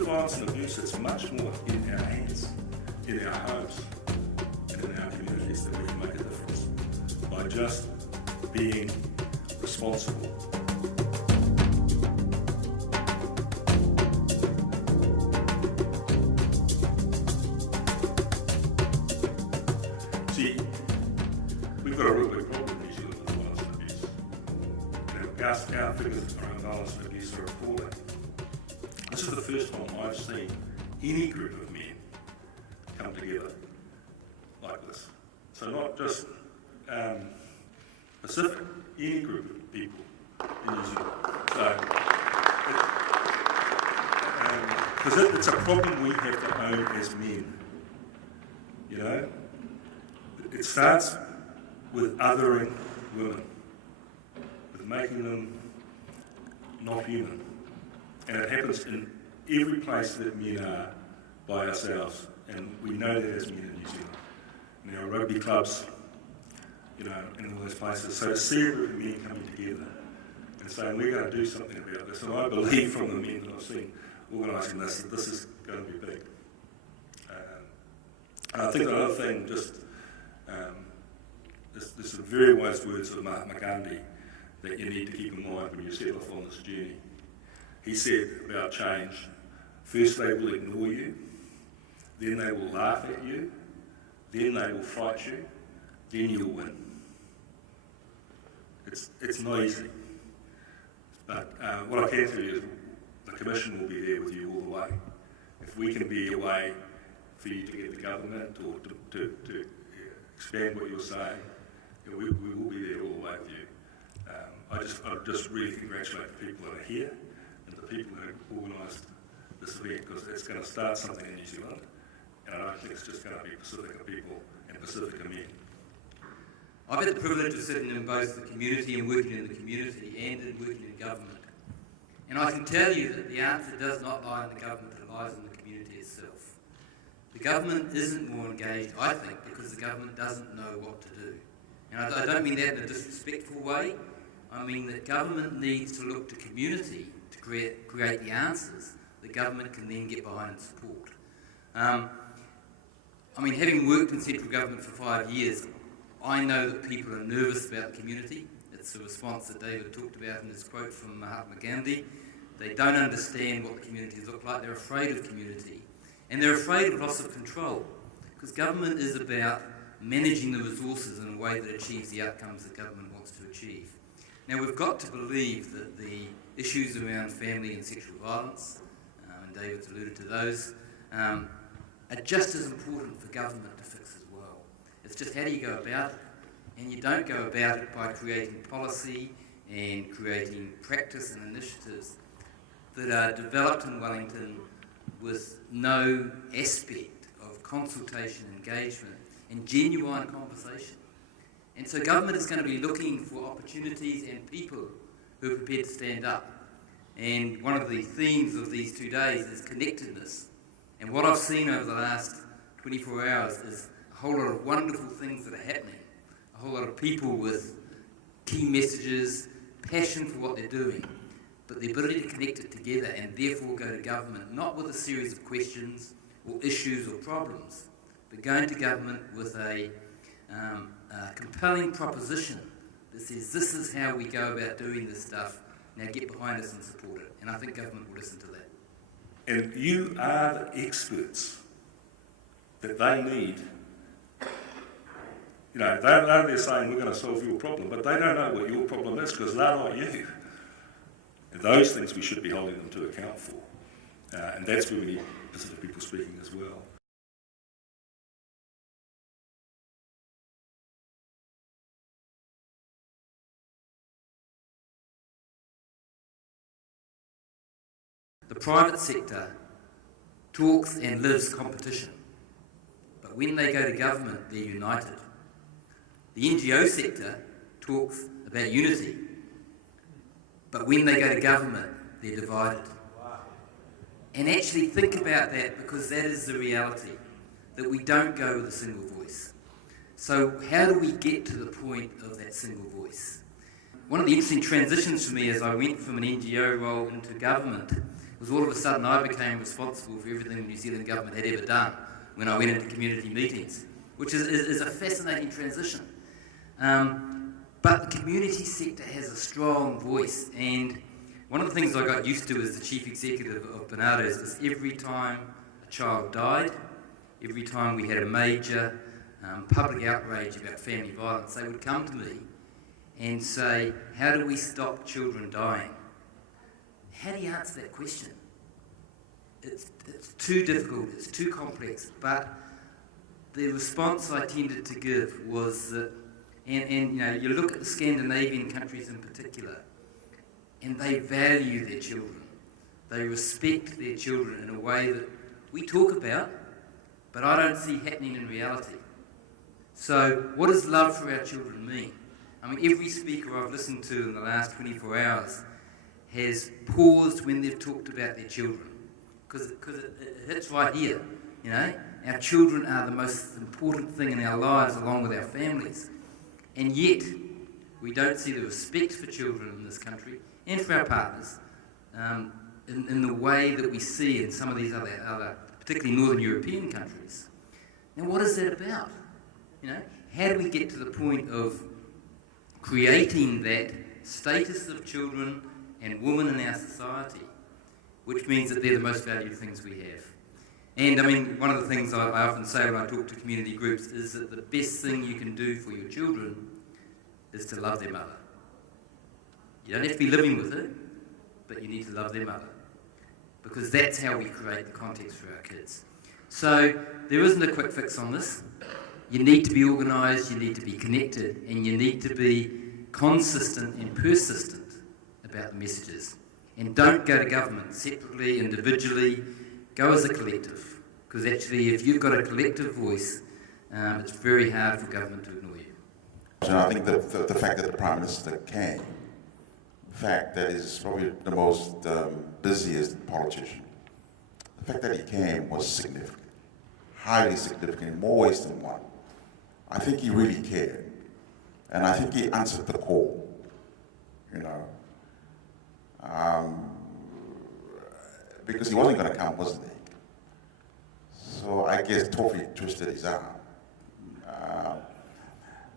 of violence and abuse, it's much more in our hands, in our homes, and in our communities that we can make a difference by just being responsible. See, we've got a real big problem in New Zealand with violence and abuse. Our figures around violence and abuse are appalling. This is the first time I've seen any group of men come together like this. So not just Pacific, any group of people in New Zealand. So, because it's a problem we have to own as men. You know, it starts with othering women, with making them not human. And it happens in every place that men are by ourselves. And we know that as men in New Zealand. And there are rugby clubs, you know, in all those places. So to see a group of men coming together and saying, we're going to do something about this. And I believe from the men that I've seen organising this, that this is going to be big. And I think another thing, just, there's some very wise words of Mahatma Gandhi that you need to keep in mind when you set off on this journey. He said about change, first they will ignore you, then they will laugh at you, then they will fight you, then you'll win. It's not easy. But what I can tell you is the Commission will be there with you all the way. If we can be a way for you to get the government or to expand what you're saying, we will be there all the way with you. I just really congratulate the people that are here and the people who organised this event, because it's going to start something in New Zealand, and I don't think it's just going to be Pacifica people and Pacifica men. I've had the privilege of sitting in both the community and working in the community and in working in government. And I can tell you that the answer does not lie in the government, it lies in the community itself. The government isn't more engaged, I think, because the government doesn't know what to do. And I don't mean that in a disrespectful way. I mean that government needs to look to community to create the answers the government can then get behind and support. I mean, having worked in central government for 5 years, I know that people are nervous about the community. It's a response that David talked about in his quote from Mahatma Gandhi. They don't understand what the communities look like. They're afraid of community. And they're afraid of loss of control, because government is about managing the resources in a way that achieves the outcomes that government wants to achieve. Now, we've got to believe that the issues around family and sexual violence, and David's alluded to those, are just as important for government to fix as well. It's just how do you go about it? And you don't go about it by creating policy and creating practice and initiatives that are developed in Wellington with no aspect of consultation, engagement, and genuine conversation. And so government is going to be looking for opportunities and people who are prepared to stand up. And one of the themes of these 2 days is connectedness. And what I've seen over the last 24 hours is a whole lot of wonderful things that are happening. A whole lot of people with key messages, passion for what they're doing, but the ability to connect it together and therefore go to government, not with a series of questions or issues or problems, but going to government with a compelling proposition that says this is how we go about doing this stuff, now get behind us and support it. And I think government will listen to that. And you are the experts that they need. You know, they're there saying we're going to solve your problem, but they don't know what your problem is because they're not you. And those things we should be holding them to account for. And that's where we need Pacific people speaking as well. The private sector talks and lives competition, but when they go to government, they're united. The NGO sector talks about unity, but when they go to government, they're divided. And actually think about that, because that is the reality, that we don't go with a single voice. So how do we get to the point of that single voice? One of the interesting transitions for me as I went from an NGO role into government was all of a sudden I became responsible for everything the New Zealand government had ever done when I went into community meetings, which is a fascinating transition. But the community sector has a strong voice, and one of the things I got used to as the chief executive of Barnardo's is every time a child died, every time we had a major public outrage about family violence, they would come to me and say, how do we stop children dying? How do you answer that question? It's too difficult, it's too complex, but the response I tended to give was that, and you know, you look at the Scandinavian countries in particular, and they value their children. They respect their children in a way that we talk about, but I don't see happening in reality. So what does love for our children mean? I mean, every speaker I've listened to in the last 24 hours has paused when they've talked about their children, because it hits right here, you know. Our children are the most important thing in our lives along with our families. And yet, we don't see the respect for children in this country and for our partners in the way that we see in some of these other, particularly Northern European countries. Now, what is that about? You know, how do we get to the point of creating that status of children and women in our society, which means that they're the most valued things we have? And I mean, one of the things I often say when I talk to community groups is that the best thing you can do for your children is to love their mother. You don't have to be living with her, but you need to love their mother, because that's how we create the context for our kids. So there isn't a quick fix on this. You need to be organised, you need to be connected, and you need to be consistent and persistent about the messages. And don't go to government separately, individually, go as a collective. Because actually, if you've got a collective voice, it's very hard for government to ignore you. So I think the fact that the Prime Minister came, the fact that he's probably the most busiest politician, the fact that he came was significant, highly significant in more ways than one. I think he really cared, and I think he answered the call, you know, because he wasn't going to come, wasn't he? So I guess Tofi twisted his arm.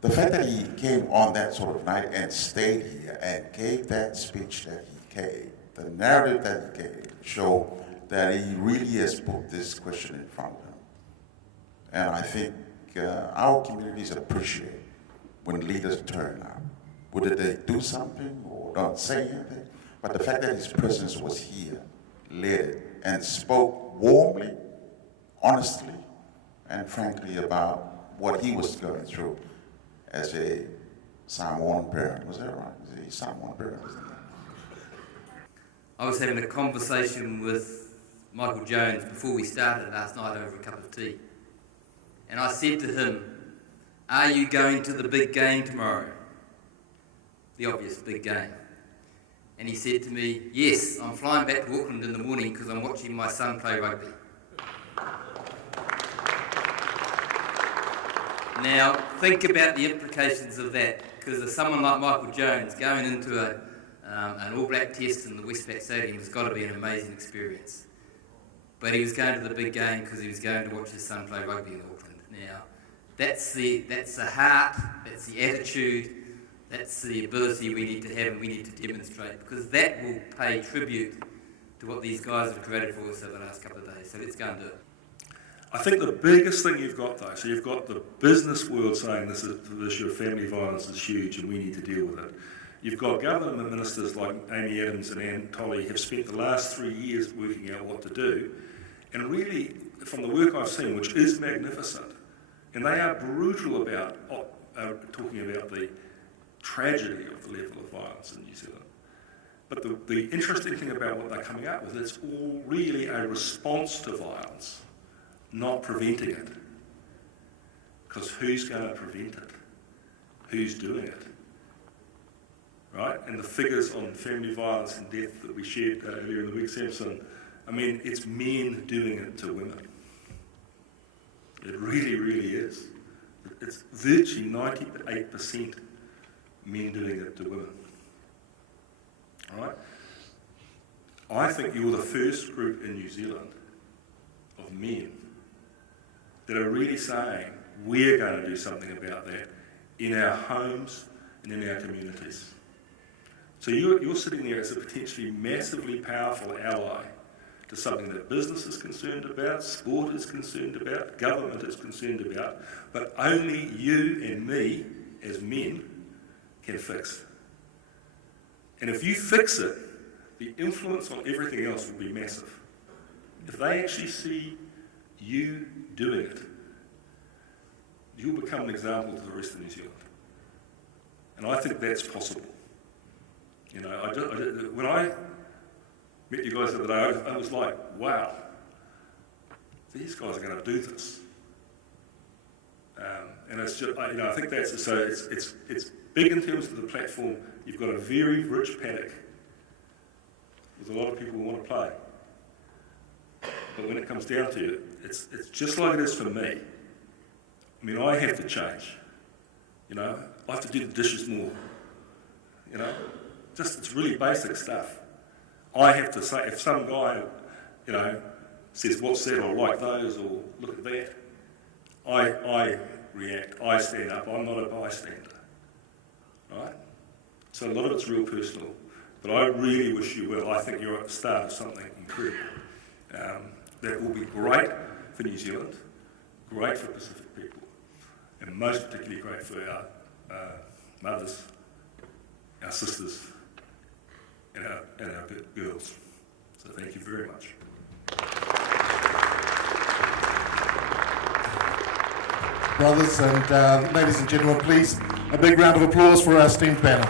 The fact that he came on that sort of night and stayed here and gave that speech that he gave, the narrative that he gave, showed that he really has put this question in front of him. And I think our communities appreciate when leaders turn up. Whether they do something or don't say anything, but the fact that his presence was here, led, and spoke warmly, honestly, and frankly about what he was going through as a Samoan parent. Was that right? As a Samoan parent, wasn't it? I was having a conversation with Michael Jones before we started last night over a cup of tea. And I said to him, are you going to the big game tomorrow? The obvious big game. And he said to me, yes, I'm flying back to Auckland in the morning because I'm watching my son play rugby. Now, think about the implications of that, because if someone like Michael Jones going into an All Black test in the Westpac Stadium has got to be an amazing experience. But he was going to the big game because he was going to watch his son play rugby in Auckland. Now, that's the heart, that's the attitude, that's the ability we need to have and we need to demonstrate, because that will pay tribute to what these guys have created for us over the last couple of days. So let's go and do it. I think the biggest thing you've got, though, so you've got the business world saying this issue of family violence is huge and we need to deal with it. You've got government ministers like Amy Adams and Anne Tolley have spent the last 3 years working out what to do. And really, from the work I've seen, which is magnificent, and they are brutal about talking about the tragedy of the level of violence in New Zealand. But the interesting thing about what they're coming up with, it's all really a response to violence, not preventing it. Because who's going to prevent it? Who's doing it? Right? And the figures on family violence and death that we shared earlier in the week, Samson, I mean, it's men doing it to women. It really, really is. It's virtually 98% men doing it to women. All right? I think you're the first group in New Zealand of men that are really saying we're going to do something about that in our homes and in our communities. So you're sitting there as a potentially massively powerful ally to something that business is concerned about, sport is concerned about, government is concerned about, but only you and me as men can fix. And if you fix it, the influence on everything else will be massive. If they actually see you doing it, you'll become an example to the rest of New Zealand. And I think that's possible. You know, when I met you guys the other day, I was like, wow, these guys are going to do this. And it's just, you know, I think that's, so it's big in terms of the platform. You've got a very rich paddock with a lot of people who want to play. But when it comes down to it, it's just like it is for me. I mean, I have to change. You know, I have to do the dishes more. You know, just it's really basic stuff. I have to say, if some guy, you know, says, what's that, or like those, or look at that, I react, I stand up, I'm not a bystander. Right? So a lot of it's real personal. But I really wish you well. I think you're at the start of something incredible. That will be great for New Zealand, great for Pacific people, and most particularly great for our mothers, our sisters, and our girls. So thank you very much. Brothers and ladies and gentlemen, please, a big round of applause for our esteemed panel.